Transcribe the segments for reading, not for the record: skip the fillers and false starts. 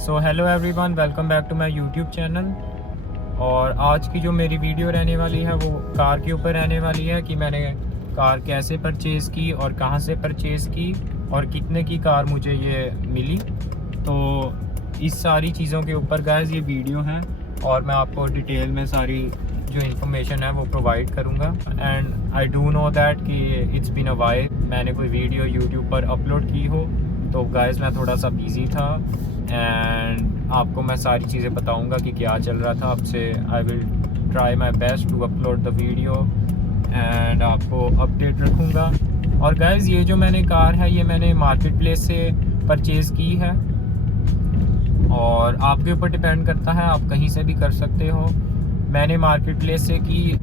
So hello everyone, welcome back to my YouTube channel. और आज की जो मेरी वीडियो रहने वाली है वो कार के ऊपर रहने वाली है कि मैंने कार कैसे परचेज़ की और कहां से परचेज़ की और कितने की कार मुझे ये मिली। तो इस सारी चीज़ों के ऊपर गाइस ये वीडियो है और मैं आपको डिटेल में सारी जो इन्फॉर्मेशन है वो प्रोवाइड करूँगा। And I do know that कि इट्स बीन अ वाइल मैंने कोई वीडियो यूट्यूब पर अपलोड की हो, तो गाइस मैं थोड़ा सा बिज़ी था एंड आपको मैं सारी चीज़ें बताऊंगा कि क्या चल रहा था। आपसे I will try my best to upload the video and आपको अपडेट रखूंगा। और गाइस ये जो मैंने कार है ये मैंने मार्केट प्लेस से परचेज़ की है और आपके ऊपर डिपेंड करता है, आप कहीं से भी कर सकते हो। मैंने मार्केट प्लेस से की,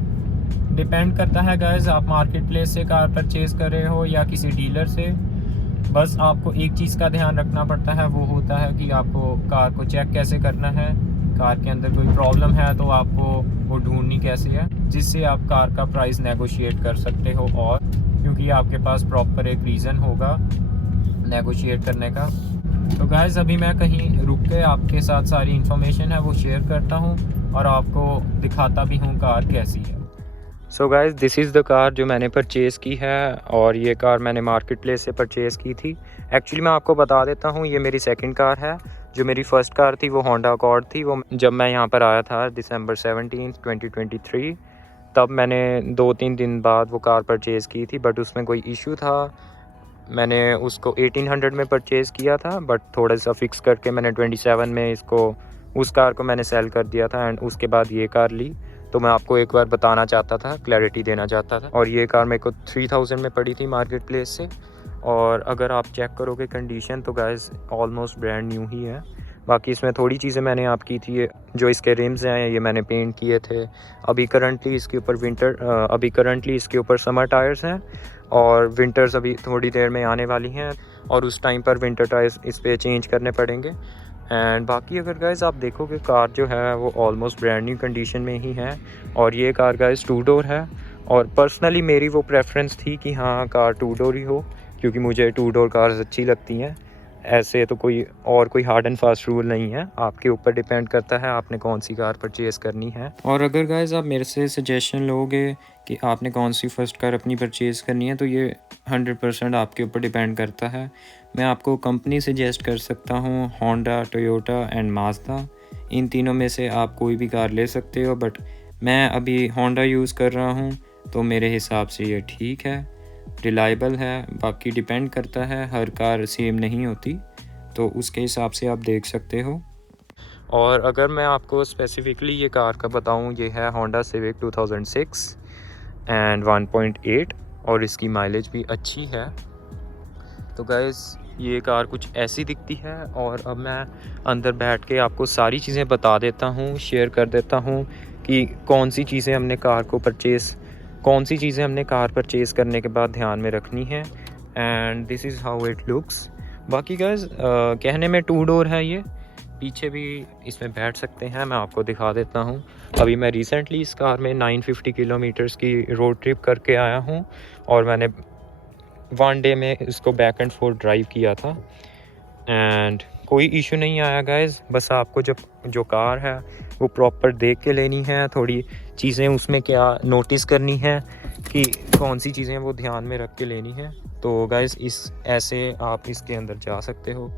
डिपेंड करता है गाइस आप मार्केट प्लेस से कार परचेज़ कर रहे हो या किसी डीलर से। बस आपको एक चीज़ का ध्यान रखना पड़ता है, वो होता है कि आपको कार को चेक कैसे करना है। कार के अंदर कोई प्रॉब्लम है तो आपको वो ढूंढनी कैसे है जिससे आप कार का प्राइस नेगोशिएट कर सकते हो, और क्योंकि आपके पास प्रॉपर एक रीज़न होगा नेगोशिएट करने का। तो गाइस अभी मैं कहीं रुक के आपके साथ सारी इन्फॉर्मेशन है वो शेयर करता हूँ और आपको दिखाता भी हूँ कार कैसी है। So guys this is the car जो मैंने परचेज़ की है और ये कार मैंने मार्केट प्लेस से परचेज़ की थी। एक्चुअली मैं आपको बता देता हूँ, ये मेरी सेकंड कार है। जो मेरी फ़र्स्ट कार थी वो होंडा अकॉर्ड थी। वो जब मैं यहाँ पर आया था दिसंबर 17, 2023, तब मैंने 2-3 दिन बाद वो कार परचेज़ की थी, बट उसमें कोई इशू था। मैंने उसको 1800 में परचेज़ किया था, बट थोड़ा सा फिक्स करके मैंने 27 में उस कार को मैंने सेल कर दिया था एंड उसके बाद ये कार ली। तो मैं आपको एक बार बताना चाहता था, क्लैरिटी देना चाहता था। और ये कार मेरे को 3000 में पड़ी थी मार्केट प्लेस से। और अगर आप चेक करोगे कंडीशन तो गाइस ऑलमोस्ट ब्रांड न्यू ही है। बाकी इसमें थोड़ी चीज़ें मैंने आप की थी, जो इसके रिम्स हैं ये मैंने पेंट किए थे। अभी करंटली इसके ऊपर समर टायर्स हैं और विंटर्स अभी थोड़ी देर में आने वाली हैं और उस टाइम पर विंटर टायर्स इस पर चेंज करने पड़ेंगे। एंड बाकी अगर गाइस आप देखोगे कार जो है वो ऑलमोस्ट ब्रांड न्यू कंडीशन में ही है। और ये कार गाइस 2 डोर है और पर्सनली मेरी वो प्रेफरेंस थी कि हाँ कार 2 डोर ही हो, क्योंकि मुझे 2 डोर कार्स अच्छी लगती हैं। ऐसे तो कोई हार्ड एंड फास्ट रूल नहीं है, आपके ऊपर डिपेंड करता है आपने कौन सी कार परचेज़ करनी है। और अगर गाइस आप मेरे से सजेशन लोगे कि आपने कौन सी फर्स्ट कार अपनी परचेज़ करनी है तो ये 100% आपके ऊपर डिपेंड करता है। मैं आपको कंपनी सजेस्ट कर सकता हूँ, होंडा, टोयोटा एंड माज़दा। इन तीनों में से आप कोई भी कार ले सकते हो, बट मैं अभी होंडा यूज़ कर रहा हूँ तो मेरे हिसाब से ये ठीक है, रिलायबल है। बाकी डिपेंड करता है, हर कार सेम नहीं होती, तो उसके हिसाब से आप देख सकते हो। और अगर मैं आपको स्पेसिफ़िकली ये कार का बताऊँ, ये है होंडा सिविक 2006 एंड 1.8 और इसकी माइलेज भी अच्छी है। तो गाइस ये कार कुछ ऐसी दिखती है और अब मैं अंदर बैठ के आपको सारी चीज़ें बता देता हूँ, शेयर कर देता हूँ कि कौन सी चीज़ें हमने कार परचेज़ करने के बाद ध्यान में रखनी है। And this is how it looks. बाकी गाइस कहने में 2 डोर है, ये पीछे भी इसमें बैठ सकते हैं, मैं आपको दिखा देता हूँ। अभी मैं रिसेंटली इस कार में 950 किलोमीटर्स की रोड ट्रिप करके आया हूँ और मैंने 1 डे में इसको बैक एंड फोर्थ ड्राइव किया था एंड कोई इशू नहीं आया गाइस। बस आपको जो कार है वो प्रॉपर देख के लेनी है, थोड़ी चीज़ें उसमें क्या नोटिस करनी है कि कौन सी चीज़ें वो ध्यान में रख के लेनी है। तो गाइस ऐसे आप इसके अंदर जा सकते हो।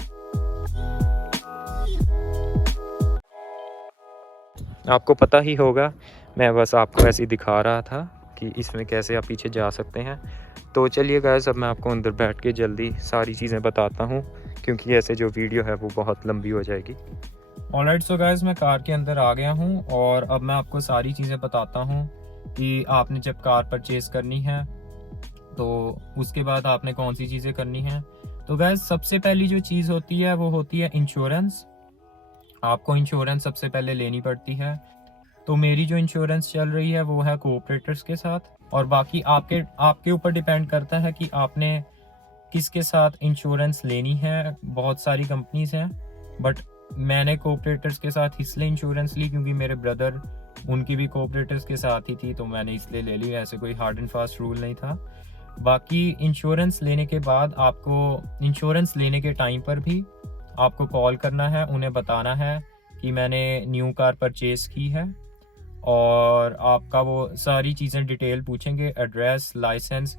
आपको पता ही होगा, मैं बस आपको ऐसे ही दिखा रहा था कि इसमें कैसे आप पीछे जा सकते हैं। तो चलिए गाइस अब मैं आपको अंदर बैठ के जल्दी सारी चीज़ें बताता हूँ, क्योंकि ऐसे जो वीडियो है वो बहुत लंबी हो जाएगी। ऑलराइट, सो गाइस मैं कार के अंदर आ गया हूँ और अब मैं आपको सारी चीज़ें बताता हूँ कि आपने जब कार परचेज़ करनी है तो उसके बाद आपने कौन सी चीज़ें करनी है। तो गाइस सबसे पहली जो चीज़ होती है वो होती है इंश्योरेंस। आपको इंश्योरेंस सबसे पहले लेनी पड़ती है। तो मेरी जो इंश्योरेंस चल रही है वो है कोऑपरेटर्स के साथ, और बाकी आपके ऊपर डिपेंड करता है कि आपने किसके साथ इंश्योरेंस लेनी है। बहुत सारी कंपनीज हैं बट मैंने कोऑपरेटर्स के साथ इसलिए इंश्योरेंस ली क्योंकि मेरे ब्रदर उनकी भी कोऑपरेटर्स के साथ ही थी, तो मैंने इसलिए ले ली। ऐसे कोई हार्ड एंड फास्ट रूल नहीं था। बाकी इंश्योरेंस लेने के बाद आपको इंश्योरेंस लेने के टाइम पर भी आपको कॉल करना है, उन्हें बताना है कि मैंने न्यू कार परचेज़ की है, और आपका वो सारी चीज़ें डिटेल पूछेंगे, एड्रेस, लाइसेंस,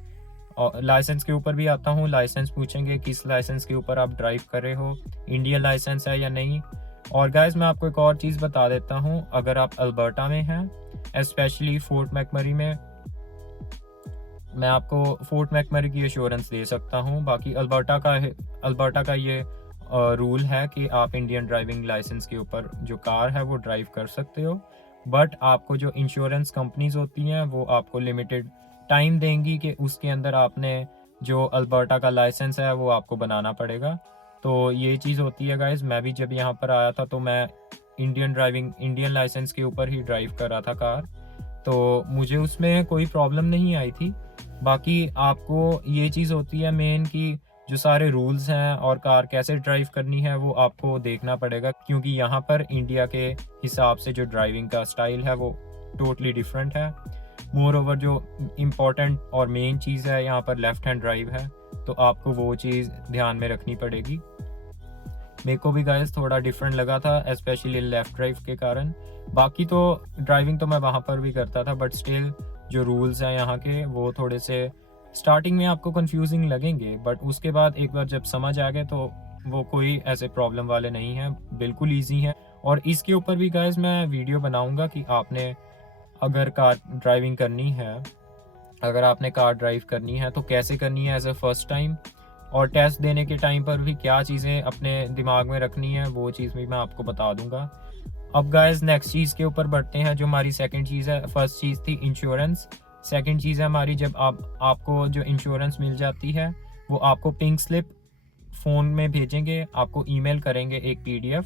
और लाइसेंस के ऊपर भी आता हूँ, लाइसेंस पूछेंगे किस लाइसेंस के ऊपर आप ड्राइव कर रहे हो, इंडियन लाइसेंस है या नहीं। और गाइस मैं आपको एक और चीज़ बता देता हूँ, अगर आप अल्बर्टा में हैं, स्पेशली फोर्ट मैकमरी में, मैं आपको फोर्ट मैकमरी की एश्योरेंस दे सकता हूँ। बाकी अल्बर्टा का ये रूल है कि आप इंडियन ड्राइविंग लाइसेंस के ऊपर जो कार है वो ड्राइव कर सकते हो, बट आपको जो इंश्योरेंस कंपनीज होती हैं वो आपको लिमिटेड टाइम देंगी कि उसके अंदर आपने जो अल्बर्टा का लाइसेंस है वो आपको बनाना पड़ेगा। तो ये चीज़ होती है गाइज। मैं भी जब यहाँ पर आया था तो मैं इंडियन लाइसेंस के ऊपर ही ड्राइव कर रहा था कार, तो मुझे उसमें कोई प्रॉब्लम नहीं आई थी। बाकी आपको ये चीज़ होती है मेन कि जो सारे रूल्स हैं और कार कैसे ड्राइव करनी है वो आपको देखना पड़ेगा, क्योंकि यहाँ पर इंडिया के हिसाब से जो ड्राइविंग का स्टाइल है वो टोटली डिफरेंट है। मोर ओवर जो इम्पोर्टेंट और मेन चीज़ है यहाँ पर लेफ़्ट हैंड ड्राइव है, तो आपको वो चीज़ ध्यान में रखनी पड़ेगी। मेरे को भी गाइस थोड़ा डिफरेंट लगा था, स्पेशली लेफ़्ट ड्राइव के कारण। बाकी तो ड्राइविंग तो मैं वहाँ पर भी करता था, बट स्टिल जो रूल्स हैं यहाँ के वो थोड़े से स्टार्टिंग में आपको कंफ्यूजिंग लगेंगे, बट उसके बाद एक बार जब समझ आ गए तो वो कोई ऐसे प्रॉब्लम वाले नहीं हैं, बिल्कुल ईजी हैं। और इसके ऊपर भी गाइस मैं वीडियो बनाऊंगा कि आपने अगर कार ड्राइविंग करनी है, अगर आपने कार ड्राइव करनी है तो कैसे करनी है एज ए फर्स्ट टाइम, और टेस्ट देने के टाइम पर भी क्या चीज़ें अपने दिमाग में रखनी है वो चीज़ भी मैं आपको बता दूंगा। अब गाइस नेक्स्ट चीज़ के ऊपर बढ़ते हैं, जो हमारी सेकंड चीज़ है। फर्स्ट चीज़ थी इंश्योरेंस, सेकंड चीज़ है हमारी जब आपको जो इंश्योरेंस मिल जाती है वो आपको पिंक स्लिप फ़ोन में भेजेंगे, आपको ईमेल करेंगे एक PDF,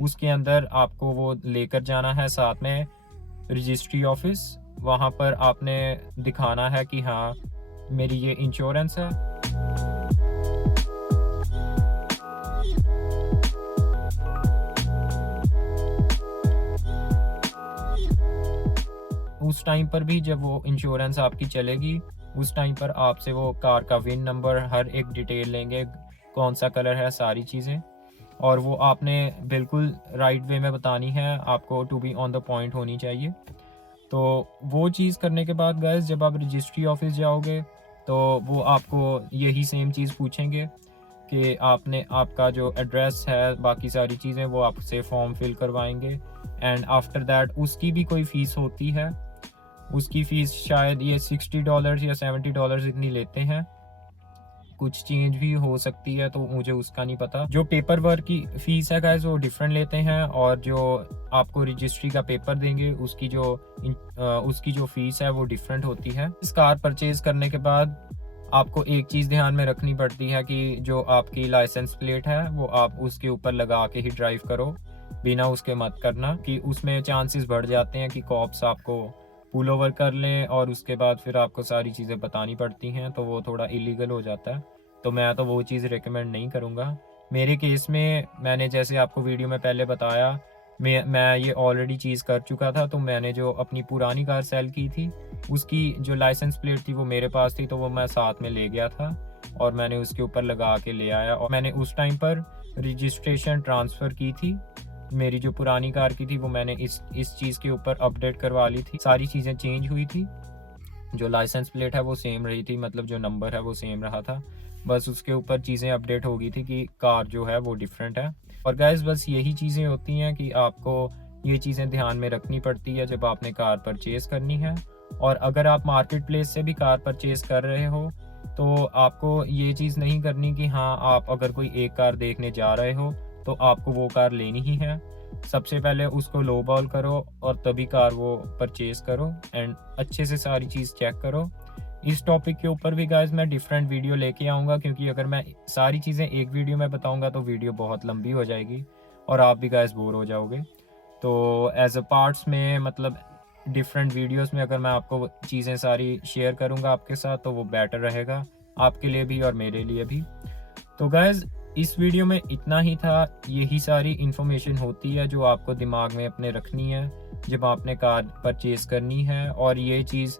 उसके अंदर आपको वो लेकर जाना है साथ में रजिस्ट्री ऑफिस। वहाँ पर आपने दिखाना है कि हाँ मेरी ये इंश्योरेंस है। उस टाइम पर भी जब वो इंश्योरेंस आपकी चलेगी, उस टाइम पर आपसे वो कार का विन नंबर, हर एक डिटेल लेंगे, कौन सा कलर है, सारी चीज़ें, और वो आपने बिल्कुल राइट वे में बतानी है, आपको to be on the point होनी चाहिए। तो वो चीज़ करने के बाद गाइस जब आप रजिस्ट्री ऑफिस जाओगे तो वो आपको यही सेम चीज़ पूछेंगे कि आपने आपका जो एड्रेस है, बाकी सारी चीज़ें वो आपसे फॉर्म फिल करवाएंगे, एंड आफ्टर दैट उसकी भी कोई फ़ीस होती है। उसकी फ़ीस शायद ये $60 या $70 इतनी लेते हैं, कुछ चेंज भी हो सकती है तो मुझे उसका नहीं पता। जो पेपर वर्क की फ़ीस है गाइस वो डिफरेंट लेते हैं, और जो आपको रजिस्ट्री का पेपर देंगे उसकी जो फ़ीस है वो डिफरेंट होती है। इस कार परचेज़ करने के बाद आपको एक चीज़ ध्यान में रखनी पड़ती है कि जो आपकी लाइसेंस प्लेट है वो आप उसके ऊपर लगा के ही ड्राइव करो, बिना उसके मत करना, कि उसमें चांसेस बढ़ जाते हैं कि कॉप्स आपको पुल ओवर कर लें और उसके बाद फिर आपको सारी चीज़ें बतानी पड़ती हैं, तो वो थोड़ा इलीगल हो जाता है। तो मैं तो वो चीज़ रिकमेंड नहीं करूँगा। मेरे केस में मैंने जैसे आपको वीडियो में पहले बताया, मैं ये ऑलरेडी चीज़ कर चुका था। तो मैंने जो अपनी पुरानी कार सेल की थी उसकी जो लाइसेंस प्लेट थी वो मेरे पास थी, तो वो मैं साथ में ले गया था और मैंने उसके ऊपर लगा के ले आया। और मैंने उस टाइम पर रजिस्ट्रेशन ट्रांसफ़र की थी, मेरी जो पुरानी कार की थी वो मैंने इस चीज़ के ऊपर अपडेट करवा ली थी। सारी चीज़ें चेंज हुई थी, जो लाइसेंस प्लेट है वो सेम रही थी, मतलब जो नंबर है वो सेम रहा था, बस उसके ऊपर चीज़ें अपडेट हो गई थी कि कार जो है वो डिफरेंट है। और गाइस बस यही चीज़ें होती हैं कि आपको ये चीज़ें ध्यान में रखनी पड़ती है जब आपने कार परचेज़ करनी है। और अगर आप मार्केट प्लेस से भी कार परचेज़ कर रहे हो तो आपको ये चीज़ नहीं करनी कि हाँ आप अगर कोई एक कार देखने जा रहे हो तो आपको वो कार लेनी ही है। सबसे पहले उसको लो बॉल करो और तभी कार वो परचेज़ करो, एंड अच्छे से सारी चीज़ चेक करो। इस टॉपिक के ऊपर भी गाइस मैं डिफरेंट वीडियो लेके आऊँगा, क्योंकि अगर मैं सारी चीज़ें एक वीडियो में बताऊँगा तो वीडियो बहुत लंबी हो जाएगी और आप भी गाइस बोर हो जाओगे। तो एज अ पार्ट्स में, मतलब डिफरेंट वीडियोस में अगर मैं आपको चीज़ें सारी शेयर करूँगा आपके साथ तो वो बेटर रहेगा आपके लिए भी और मेरे लिए भी। तो गाइस इस वीडियो में इतना ही था। यही सारी इन्फॉर्मेशन होती है जो आपको दिमाग में अपने रखनी है जब आपने कार परचेज़ करनी है, और ये चीज़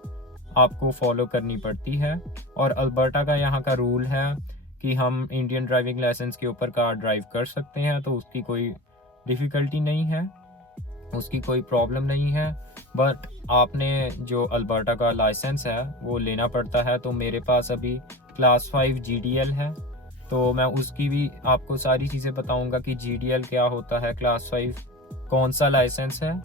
आपको फॉलो करनी पड़ती है। और अल्बर्टा का यहाँ का रूल है कि हम इंडियन ड्राइविंग लाइसेंस के ऊपर कार ड्राइव कर सकते हैं, तो उसकी कोई डिफ़िकल्टी नहीं है, उसकी कोई प्रॉब्लम नहीं है। बट आपने जो अल्बर्टा का लाइसेंस है वो लेना पड़ता है। तो मेरे पास अभी क्लास 5 GDL है, तो मैं उसकी भी आपको सारी चीज़ें बताऊंगा कि GDL क्या होता है, क्लास 5 कौन सा लाइसेंस है,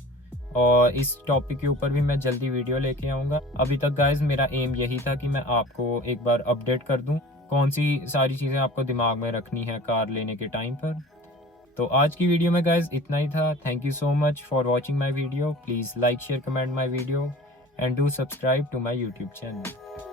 और इस टॉपिक के ऊपर भी मैं जल्दी वीडियो लेके आऊँगा। अभी तक गाइज मेरा एम यही था कि मैं आपको एक बार अपडेट कर दूँ कौन सी सारी चीज़ें आपको दिमाग में रखनी है कार लेने के टाइम पर। तो आज की वीडियो में गाइज इतना ही था। Thank you so much for watching my video. Please like share comment my video and do subscribe to my YouTube channel.